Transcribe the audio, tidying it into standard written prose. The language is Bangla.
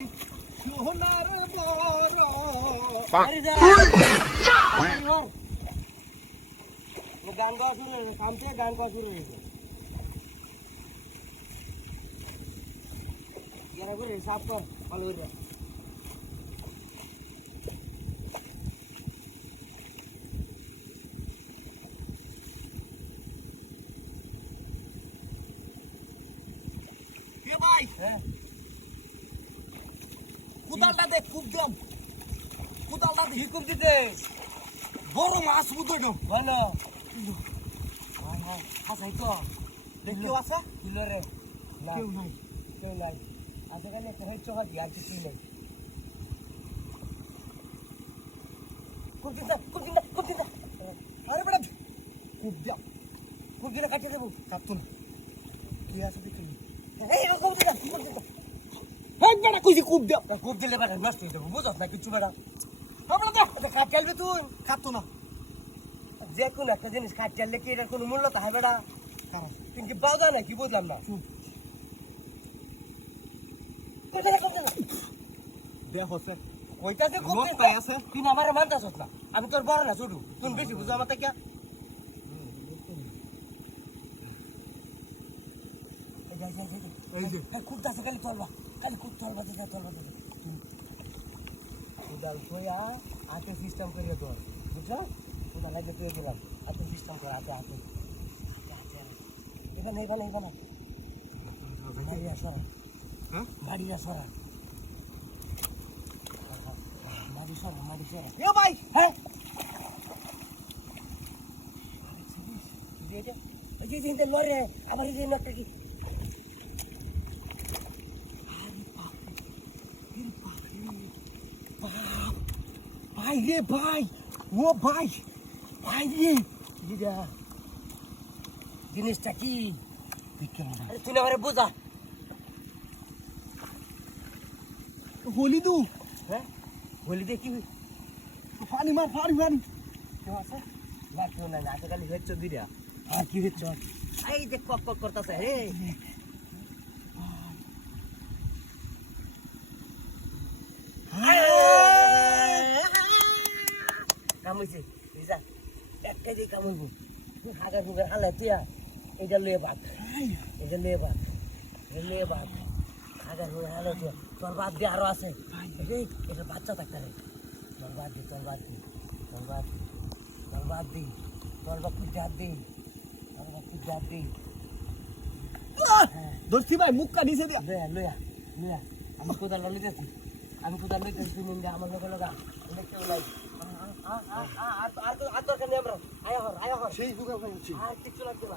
গান গাওয়া শুরু হয়েছে, কাম থেকে গান গাওয়া শুরু হয়েছে। এরা করে সাফ কর ভালো করে। ভাই হ্যাঁ কোদালটা দেখ খুব দম, কোদালটা কি কুপ দিতে বড় মাছ বুঝো না। ভালো হাসাই তো কেউ আছে? কিলো রে না কেউ নাই। কেউ নাই আজকাল একটা হয়েছে হাতি আর কিছু নেই। কুপ দিতে আরে বেটা খুব দম, কুপ দিলে কাটিয়ে দেবো। কাঁপতো না। কি আছে দেখি? এই কুপ দিতে হ্যাঁ বেটা কইছি খুব দম। কুপ দিলে বেটা নষ্ট হয়ে যাবো, বুঝত না কিছু বেটা। হ্যাঁ বেটা আচ্ছা কাট চালবে তুই কাঁপতো না। যে কোনো একটা জিনিস কাট চাললে কি এটার কোনো মূল্য থাকে বেটা? কারণ তুই কি বাউদা না কি বুঝলাম না। দেখ হচ্ছে কইতাছে খুব লোক পাই আছে। তুই না আমারে মানতাছস না, আমি তোর বড় না ছোট, তুই বেশি বুঝো আমার থেকে। এই যে খুব দাসে খালি খুব চলবা দিতে কোদাল কইয়া হাতে সিস্টেম করিয়া তোর বুঝছ, কোদাল লাগে তুই দিলাম হাতে সিস্টেম করে হাতে এখানে বাড়িয়া সরা, হ্যাঁ বাড়িয়া সরা, মারি সরা। এ ভাই হ্যাঁ লড়ে আবার একটা কি ভাই রে ভাই, ও ভাই ভাই রে দিদা জিনিসটা কি? বিক্রম আরে তুই না আমারে বোঝা। হোলি দু হ্যাঁ বলি দে কি পানি মার পানি কেউ আছে না? কেউ নাই, আজকাল হচ্ছে দিদা। আর কি হচ্ছে এই যে কক করতেছে রে। কামড়ছে বুঝা একটা দিয়ে কামড়বো হাগার ফুগার হালাই তুইয়া এটা লয়ে বাদ, এটা লয়ে বাদ, হাগার ফুগার হালাই তুই তোর বাদ দিয়ে আরো আছে এটা বাচ্চা থাকতে রে। তোর বাদ দি তোর বাদ কুচে হাত দি ধরছি ভাই মুখ কাটিছে দিয়া লয়া আমি কোদাল লইতেছি, তুমি আমার লোক লগা কেউ নাই। আর দরকার নেই আমরা আয়া হর সেই যুগে ভাই আর কিছু লাগবে না।